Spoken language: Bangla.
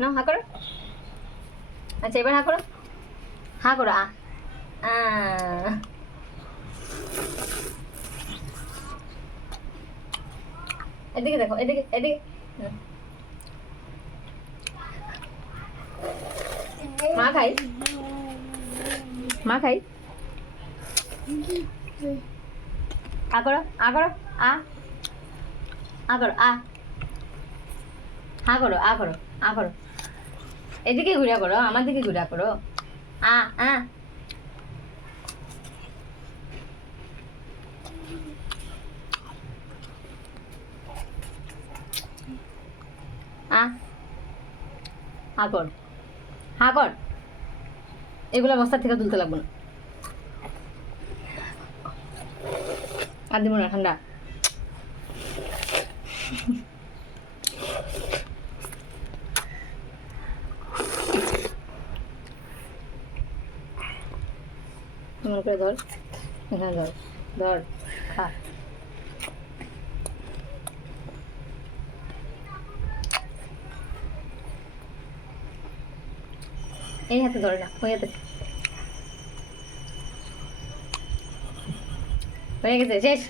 নাও হা করো। আচ্ছা এবার হা করো, হা করো। এদিকে দেখো, এদিকে এদিকে। মা খাই, মা খাই। আ করো, আ করো, আ আ করো, হা করো, আ করো, আ করো। এদিকে ঘুরা করো, আমার দিকে ঘুরা করো। আ আ আ হা কর, হা কর। এগুলো বস্তা থেকে তুলতে লাগবে না। আর দিব না, ঠান্ডা। এমন করে ধর, এখানে ধর, ধর, খা। এই হাতে ধরে না, ওই হাতে। হয়ে গেছে, শেষ।